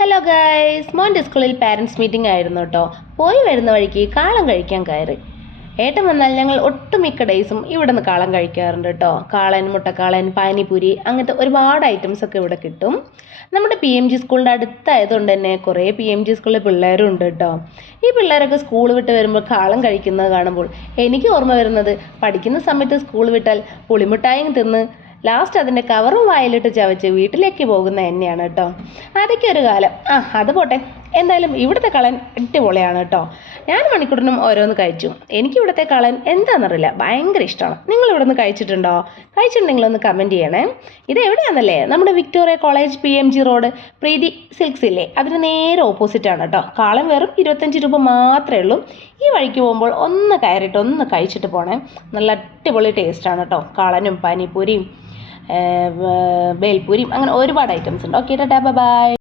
Hello guys, മോൻ്റെ സ്കൂളിൽ parents meeting ആയിരുന്നു കേട്ടോ. പോയി വരുന്ന വഴിക്ക് കാളം കഴിക്കാൻ കയറി. ഏട്ടൻ വന്നാൽ ഞങ്ങൾ ഒട്ടുമിക്ക ഡേയ്സും ഇവിടെ നിന്ന് കാളം കഴിക്കാറുണ്ട് കേട്ടോ. കാളൻ, മുട്ടക്കാളൻ, പാനിപൂരി, അങ്ങനത്തെ ഒരുപാട് ഐറ്റംസ് ഒക്കെ ഇവിടെ കിട്ടും. നമ്മുടെ PMG സ്കൂളിൻ്റെ അടുത്തായതുകൊണ്ട് തന്നെ കുറേ PMG സ്കൂളിലെ പിള്ളേരും ഉണ്ട് കേട്ടോ. ഈ പിള്ളേരൊക്കെ സ്കൂൾ വിട്ട് വരുമ്പോൾ കാളം കഴിക്കുന്നത് കാണുമ്പോൾ എനിക്ക് ഓർമ്മ വരുന്നത്, പഠിക്കുന്ന സമയത്ത് സ്കൂൾ വിട്ടാൽ പുളിമിഠായും തിന്ന് ലാസ്റ്റ് അതിൻ്റെ കവറും വായിലിട്ട് ചവച്ച് വീട്ടിലേക്ക് പോകുന്ന എന്നെയാണ് കേട്ടോ. അതൊക്കെ ഒരു കാലം. അത് പോട്ടെ. എന്തായാലും ഇവിടുത്തെ കളൻ അടിപൊളിയാണ് കേട്ടോ. ഞാൻ മണിക്കൂറിനും ഓരോന്ന് കഴിച്ചു. എനിക്ക് ഇവിടുത്തെ കളൻ എന്താണെന്നറിയില്ല, ഭയങ്കര ഇഷ്ടമാണ്. നിങ്ങൾ ഇവിടെ നിന്ന് കഴിച്ചിട്ടുണ്ടോ? കഴിച്ചിട്ടുണ്ടെങ്കിൽ ഒന്ന് കമൻറ്റ് ചെയ്യണേ. ഇത് എവിടെയാണെന്നല്ലേ, നമ്മുടെ വിക്ടോറിയ കോളേജ് PMG റോഡ് പ്രീതി സിൽക്സ് ഇല്ലേ, അതിന് നേരെ ഓപ്പോസിറ്റാണ് കേട്ടോ. കാളൻ വെറും 25 രൂപ മാത്രമേ ഉള്ളൂ. ഈ വഴിക്ക് പോകുമ്പോൾ ഒന്ന് കയറിയിട്ട് ഒന്ന് കഴിച്ചിട്ട് പോണേ. നല്ല അടിപൊളി ടേസ്റ്റാണ് കേട്ടോ. കാളനും പാനിപ്പൂരിയും ബേൽപൂരിയും അങ്ങനെ ഒരുപാട് ഐറ്റംസ് ഉണ്ട്. Okay, tata, by.